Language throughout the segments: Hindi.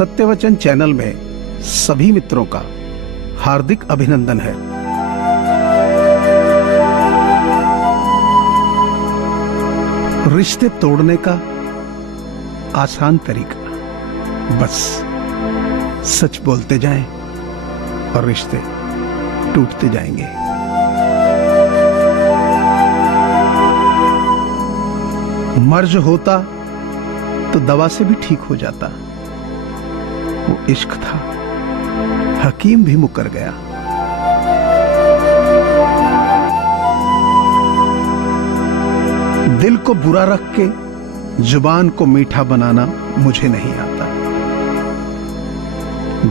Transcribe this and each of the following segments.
सत्यवचन चैनल में सभी मित्रों का हार्दिक अभिनंदन है। रिश्ते तोड़ने का आसान तरीका, बस सच बोलते जाएं और रिश्ते टूटते जाएंगे। मर्ज होता तो दवा से भी ठीक हो जाता। वो इश्क था, हकीम भी मुकर गया। दिल को बुरा रख के जुबान को मीठा बनाना मुझे नहीं आता।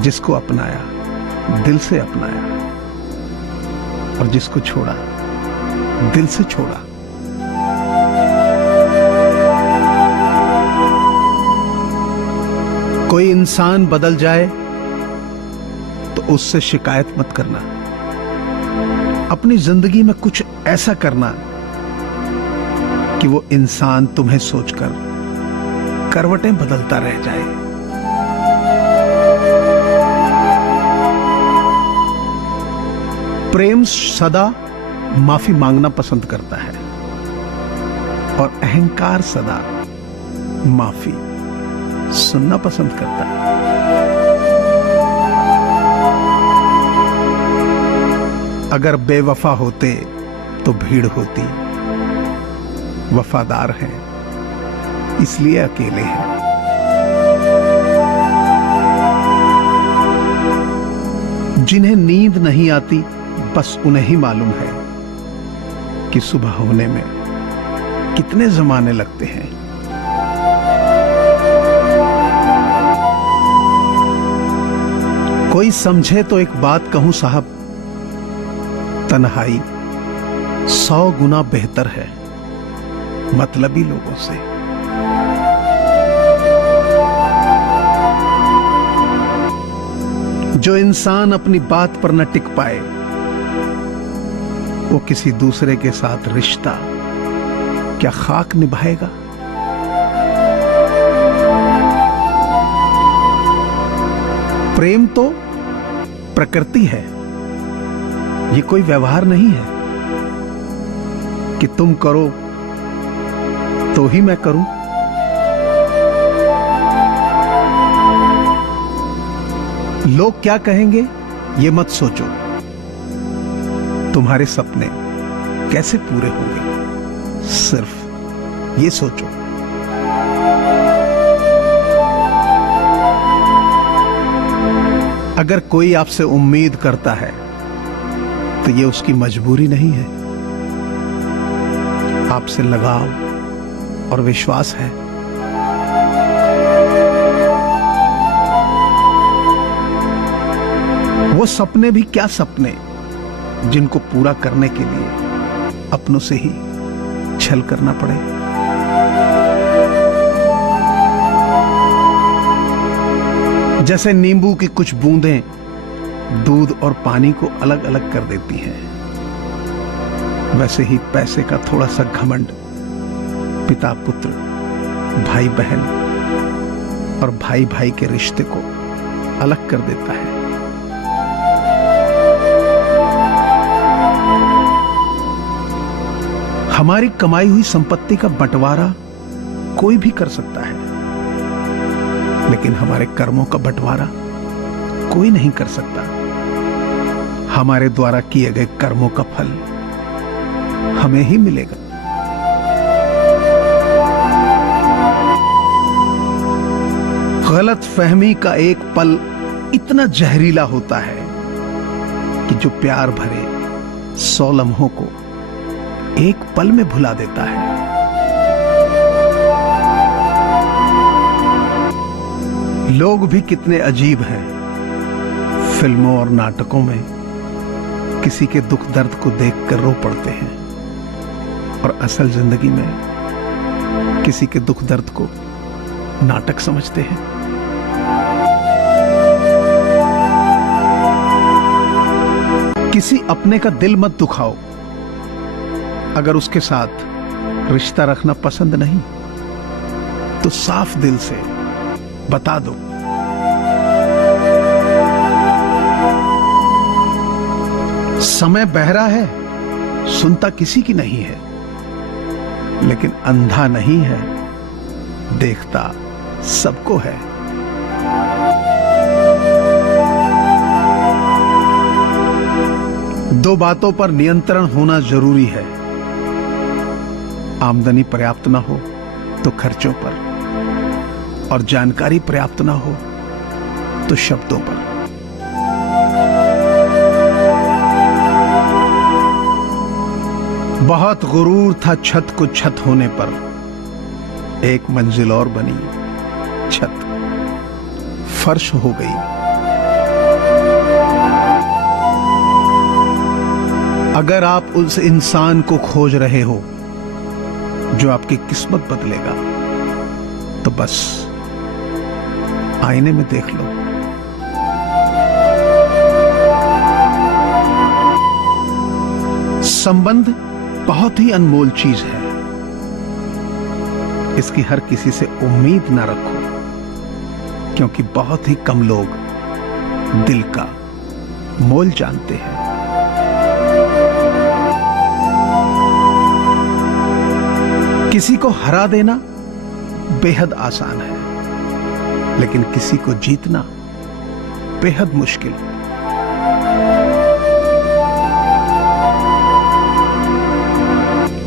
जिसको अपनाया दिल से अपनाया, और जिसको छोड़ा दिल से छोड़ा। कोई इंसान बदल जाए तो उससे शिकायत मत करना। अपनी जिंदगी में कुछ ऐसा करना कि वो इंसान तुम्हें सोचकर करवटें बदलता रह जाए। प्रेम सदा माफी मांगना पसंद करता है और अहंकार सदा माफी सुनना पसंद करता है। अगर बेवफा होते तो भीड़ होती। वफादार हैं इसलिए अकेले हैं। जिन्हें नींद नहीं आती बस उन्हें ही मालूम है कि सुबह होने में कितने जमाने लगते हैं। कोई समझे तो एक बात कहूं साहब, तन्हाई 100 गुना बेहतर है मतलबी लोगों से। जो इंसान अपनी बात पर न टिक पाए वो किसी दूसरे के साथ रिश्ता क्या खाक निभाएगा। प्रेम तो प्रकृति है, ये कोई व्यवहार नहीं है कि तुम करो तो ही मैं करूं। लोग क्या कहेंगे ये मत सोचो। तुम्हारे सपने कैसे पूरे होंगे सिर्फ ये सोचो। अगर कोई आपसे उम्मीद करता है तो ये उसकी मजबूरी नहीं है, आपसे लगाव और विश्वास है। वो सपने भी क्या सपने जिनको पूरा करने के लिए अपनों से ही छल करना पड़े। जैसे नींबू की कुछ बूंदें दूध और पानी को अलग अलग कर देती हैं, वैसे ही पैसे का थोड़ा सा घमंड पिता पुत्र, भाई बहन और भाई भाई के रिश्ते को अलग कर देता है। हमारी कमाई हुई संपत्ति का बंटवारा कोई भी कर सकता है, लेकिन हमारे कर्मों का बंटवारा कोई नहीं कर सकता। हमारे द्वारा किए गए कर्मों का फल हमें ही मिलेगा। गलत फहमी का एक पल इतना जहरीला होता है कि जो प्यार भरे 100 लम्हों को एक पल में भुला देता है। लोग भी कितने अजीब हैं। फिल्मों और नाटकों में किसी के दुख दर्द को देखकर रो पड़ते हैं और असल जिंदगी में किसी के दुख दर्द को नाटक समझते हैं। किसी अपने का दिल मत दुखाओ। अगर उसके साथ रिश्ता रखना पसंद नहीं तो साफ दिल से बता दो समय बहरा है, सुनता किसी की नहीं है, लेकिन अंधा नहीं है, देखता सबको है। दो बातों पर नियंत्रण होना जरूरी है। आमदनी पर्याप्त ना हो तो खर्चों पर, और जानकारी पर्याप्त ना हो तो शब्दों पर। बहुत गुरूर था छत को छत होने पर, एक मंजिल और बनी, छत फर्श हो गई। अगर आप उस इंसान को खोज रहे हो जो आपकी किस्मत बदलेगा, तो बस आईने में देख लो। संबंध बहुत ही अनमोल चीज है। इसकी हर किसी से उम्मीद ना रखो, क्योंकि बहुत ही कम लोग दिल का मोल जानते हैं। किसी को हरा देना बेहद आसान है, लेकिन किसी को जीतना बेहद मुश्किल।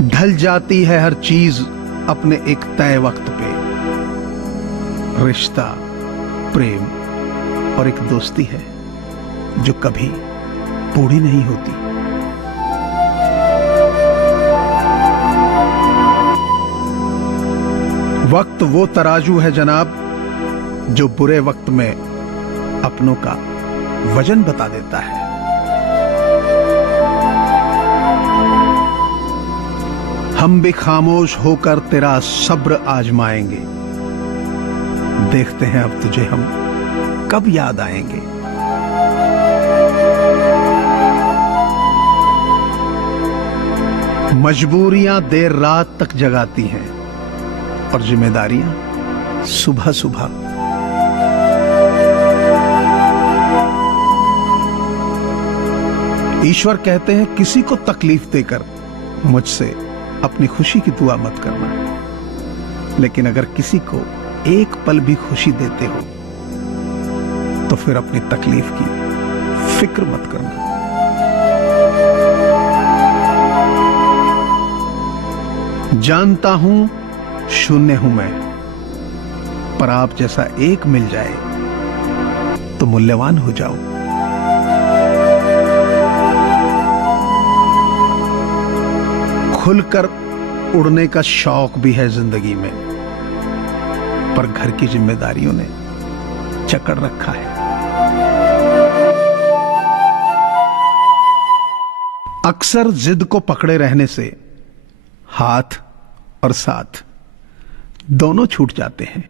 ढल जाती है हर चीज अपने एक तय वक्त पे। रिश्ता, प्रेम और एक दोस्ती है जो कभी पूरी नहीं होती। वक्त वो तराजू है जनाब, जो बुरे वक्त में अपनों का वजन बता देता है। हम भी खामोश होकर तेरा सब्र आजमाएंगे, देखते हैं अब तुझे हम कब याद आएंगे। मजबूरियां देर रात तक जगाती हैं और जिम्मेदारियां सुबह सुबह। ईश्वर कहते हैं किसी को तकलीफ देकर मुझसे अपनी खुशी की दुआ मत करना, लेकिन अगर किसी को एक पल भी खुशी देते हो तो फिर अपनी तकलीफ की फिक्र मत करना। जानता हूं शून्य हूं मैं, पर आप जैसा एक मिल जाए तो मूल्यवान हो जाओ। खुलकर उड़ने का शौक भी है जिंदगी में, पर घर की जिम्मेदारियों ने जकड़ रखा है। अक्सर जिद को पकड़े रहने से हाथ और साथ दोनों छूट जाते हैं।